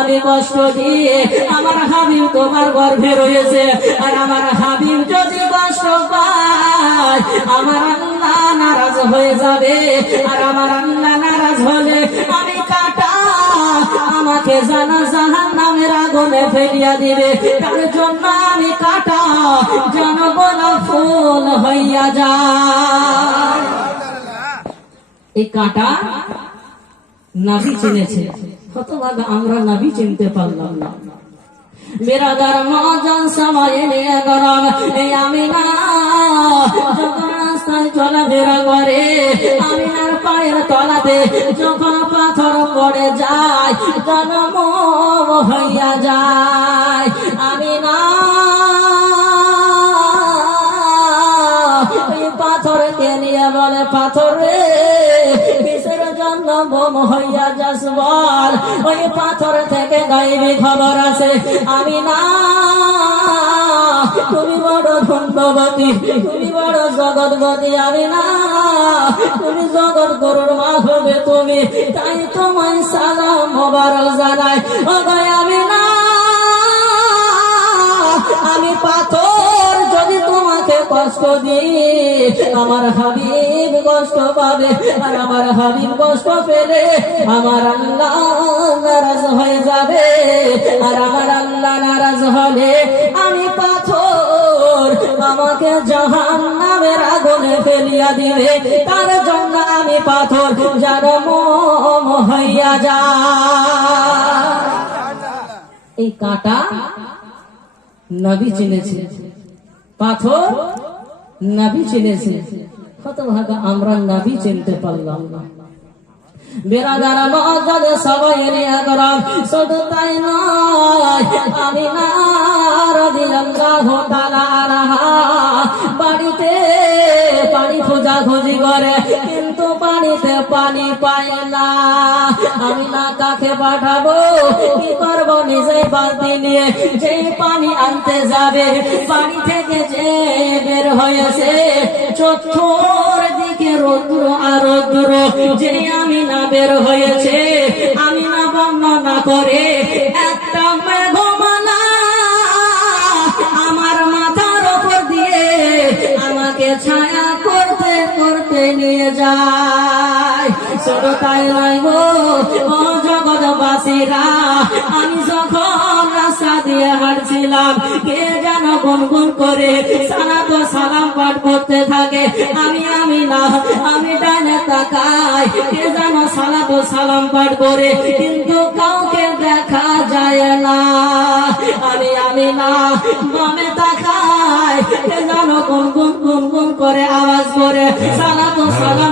আমি কষ্ট দিয়ে আমার হাবিব তোমার গর্ভে রয়েছে। আর আমার হাবিব যদি কষ্ট পায়, আমার আল্লাহ নারাজ হয়ে যাবে। আর আমার আল্লাহ নারাজ হলে আমি আমাকে জানা জাহান নামের আগুনে ফেলিয়া দিবে। তার জন্য আমি কাটা গোলাপ ফুল হইয়া যায়। এই কাটা নাভি চিনেছে। হতভাগ আমরা নাভি চিনতে পারলাম না। মেরা ধর্ম সময় নিয়ে গরম এই আমি পাথর পড়ে যায় আমি না পাথরকে নিয়ে বলে, পাথর বল ওই পাথর থেকে গাইবি খবর আছে। আমি না, তুমি বড় ধন্যবতী, তুমি বড় জগৎবতী আমি না, তুমি জগৎ গরুর মা হবে তুমি। তাই তোমায় সালাম মোবারক জানাই। ও আমি না, আমি পাথর কষ্ট দিই আমার হাবিব কষ্ট পাবে আর আমার হাবিব কষ্ট পেলে আমার আল্লাহ নারাজ হয়ে যাবে আর আমার আল্লাহ নারাজ হলে আমি পাথর আমাকে জাহান নামের আগুনে ফেলিয়া দিবে। তার জন্য আমি পাথর যেন মোম হইয়া যা এই কাটা নবী চিনেছে পাথর নাবি চিনেছে। কত ভাগা আমরা নাবি চিনতে পারলাম না। বেরাদার মজাদ সবাই গরম শুধু তাই নয়, আমি না রাদিয়াল্লাহু তাআলা পানিতে পানি পায় না আমি না কাকে পাঠাবো, কি করব নিজে বালতি নিয়ে। যে পানি আনতে যাবে পানি থেকে যে বের হয়েছে, চতুর দিকে রৌদ্র আর রৌদ্র। যে আমি না বের হয়েছে, আমি না বর্ণনা করে একটা ছায়া করতে করতে নিয়ে যায়। তাই নয় ও জগৎবাসীরা, আমি যখন রাস্তা দিয়ে হাঁটছিলাম, কে যেন গুনগুন করে সারা তো সালাম পাঠ করতে থাকে। আমি আমি না, আমি ডানে তাকাই কে যেন সালা তো সালাম পাঠ করে, কিন্তু কাউকে দেখা যায় না। আমি আমি না, বামে তাকাই কে যেন গুনগুন গুনগুন করে আওয়াজ করে সালা তো সালাম